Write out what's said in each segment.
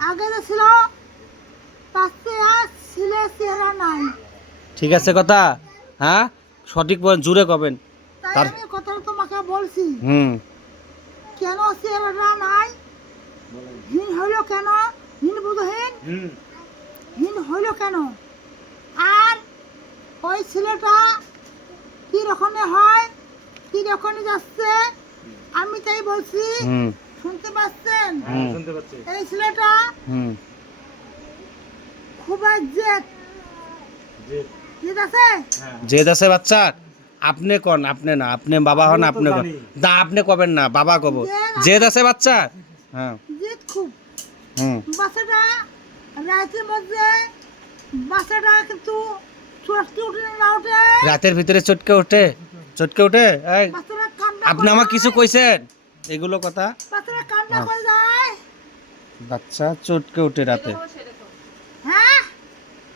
আগে যে ছিল পাশে আর ছেলে চেহারা নাই। ঠিক আছে কথা? হ্যাঁ? সঠিক বলেন জুড়ে কবেন। তাই তার- আমি কথাটা তোমাকে বলছি। হুম। কেন চেহারাটা নাই? হীন হইল কেন? হীন বুধহীন? হীন হইল কেন? আর ওই ছেলেটা কি রকমে হয়? কি রকমে যাচ্ছে? আমি তাই বলছি। হুম। শুনতে পাচ্ছেন? এই ছেলেটা হুম। খুব জেদ জেদ আছে? জেদ আছে বাচ্চা? আপনি কন? আপনি না। আপনি বাবা হন আপনি কন? না আপনি কবেন না বাবা কব। জেদ আছে? বাচ্চা? হ্যাঁ। জেদ খুব। হুম। বাচ্চাটা রাতের মধ্যে বাচ্চাটা কিন্তু চটকে উঠে না উঠে। রাতের ভিতরে চটকে ওঠে চটকে ওঠে কান্না আপনি আমাকে কিছু কইছেন? এগুলো কথা বাচ্চা চটকে ওঠে রাতে। হ্যাঁ?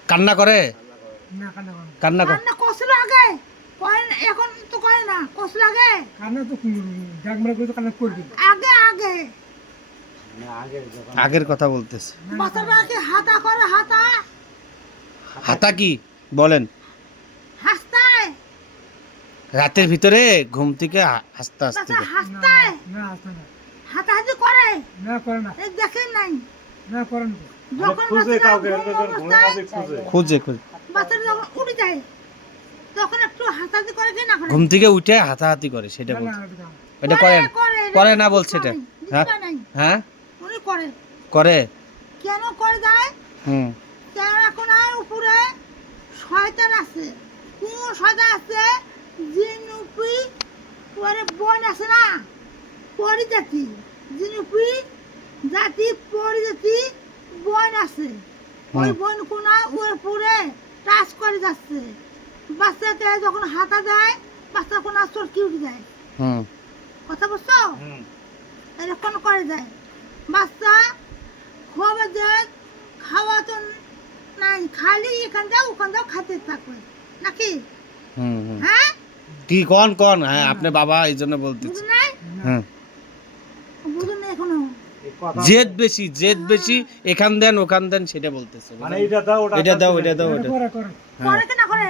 কান্না করে? কান্না করে কষল আগে। এখন তো করে না কষল আগে। কান্না তো জাগমারা করে তো কান্না করবি। আগে আগে। আগের কথা বলতেছে। বাচ্চাটাকে হাতা করে হাতা। হাতা কি? বলেন। হাসতায়। রাতের ভিতরে ঘুম থেকে না আসতে না। হাতাহাতি করে? না করে না। এই দেখেন নাই। না করে না। যখন বাচ্চাটা ঘুম খুঁজে। খুঁজে বাচ্চাটা যখন উঠে যায় তখন একটু হাতাহাতি করে কি না করে? ঘুম থেকে উঠে হাতাহাতি করে সেটা বলছে। না, না, এটা করে, করে, করে না বলছে এটা? হ্যাঁ? হ্যাঁ? উনি করে। করে? কেন করে যায়? হুম। কেন এখন আর উপরে শয়তান আছে? কোন শয়তান আছে? জিনুপি পরে বোন আছে না? পরিজাতি জিনুপি জাতি পরিজাতি বোন আছে। ওই। বোন কোনা ওর পুরে টাচ করে যাচ্ছে। বাচ্চাকে যখন হাতা দেয় বাচ্চা কোনা চরকি উঠে যায়। কথা বুঝছ? এরকম করে যায়। বাচ্চা খাওয়া যায় খাওয়া তো নাই খালি এখান দাও ওখান দাও খাতে থাকবে নাকি? হ্যাঁ? কি কন কন? হ্যাঁ আপনি বাবা এই জন্য বলতেছি। হ্যাঁ জেদ বেশি জেদ বেশি এখান দেন ওখান দেন সেটা বলতেছে। মানে এটা দাও ওটা এটা দাও এটা দাও এটা করে করে করে না করে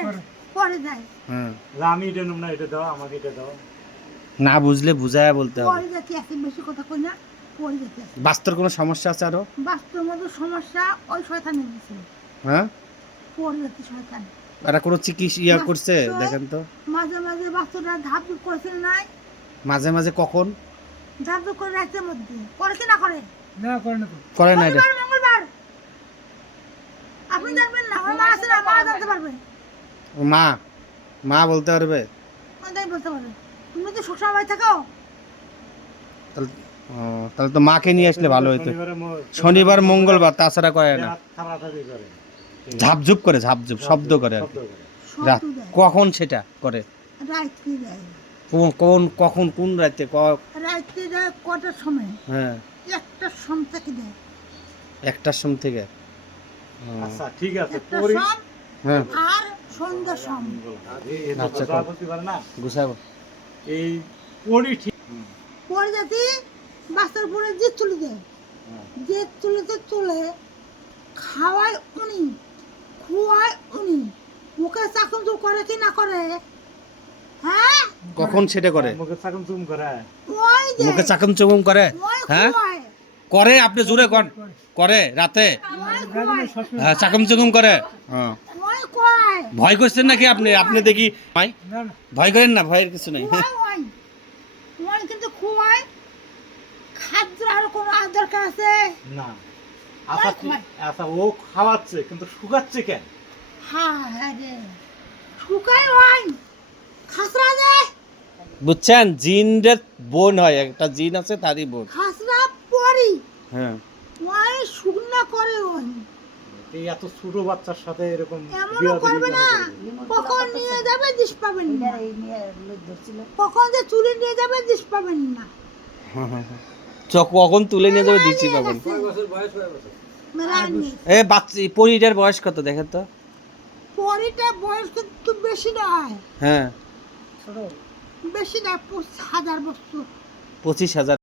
করে যায়। হ্যাঁ। আমি এটা নেব না এটা দাও আমাকে এটা দাও। না বুঝলে বুঝায়া বলতে হবে। করে যাতে আছে বেশি কথা কই না করে যাতে বাস্তর কোনো সমস্যা আছে আরও? বাস্তবের মধ্যে সমস্যা ওই শয়তানের দিয়েছিল হ্যাঁ? করে যাতে শয়তান। এরা কোনো চিকিৎসা ইয়া করছে দেখেন তো। মাঝে মাঝে বাচ্চাটা ধাপ করেছিল নাই? মাঝে মাঝে কখন? করে রাতের মধ্যে। করে কি না করে? না করে না করে না এটা। মঙ্গলবার? আপনি জানবেন না আমার মা আছে না মা জানতে পারবে। ও মা মা বলতে পারবে? তাই বলতে পারবে? তুমি তো থাকো। তাহলে তাহলে তো মাকে নিয়ে আসলে ভালো হতো শনিবার মঙ্গলবার তাছাড়া করে না। ঝাপঝুপ করে ঝাপঝুপ শব্দ করে আর কি। রাত কখন সেটা করে? রাত্রি দেয়। কোন- কোন কখন কোন রাতে ক- রাত্রি দেয় কটার সময়? হ্যাঁ। একটার সম থেকে দেয় একটার সময় থেকে? আচ্ছা ঠিক আছে পরি হ্যাঁ। আর সন্ধ্যা সম। এই আচ্ছা, বলতে পারে না? গুছাবো এই পরি ঠিক। পরে যাতে বাচ্চার উপরে জিত তুলে দেয় হ্যাঁ। জিত তুলেতে তুলে খাওয়ায় উনি খুয়ায় উনি মুখে চাকম তো করে কি না করে কখন সেটা করে? মুখে চাকম চুম করে। মুখে করে? হ্যাঁ? করে আপনি জোরে কর করে রাতে? হ্যাঁ চাকম চুকুম করে। হ্যাঁ। ভয় করছেন নাকি আপনি? আপনি দেখি। ভাই? না না। ভয় করেন না? ভয়ের কিছু নেই। কিন্তু খুয়ায় খাদ্য আর কোনো দরকার আছে? না। আচ্ছা আচ্ছা ও খাওয়াচ্ছে কিন্তু শুকাচ্ছে কেন? হ্যাঁ হ্যাঁ রে। শুকায় বুঝছেন? জিনের বোন হয় একটা জিন আছে তারই বোন। খাসরা পরি। হ্যাঁ। ওই শুকনা করে ওই। এই এত ছোট বাচ্চার সাথে এরকম এমনও করবে না। কখন নিয়ে যাবে দিস পাবেন না। কখন যে চুলে নিয়ে যাবে দিস পাবেন না। চক কখন তুলে নিয়ে যাবে দিচ্ছি পাবেন। এ বাচ্চা পরিটার বয়স কত দেখেন তো? পরিটা বয়স কিন্তু বেশি নয়। হ্যাঁ। বেশি না পঁচিশ হাজার বস্তু পঁচিশ হাজার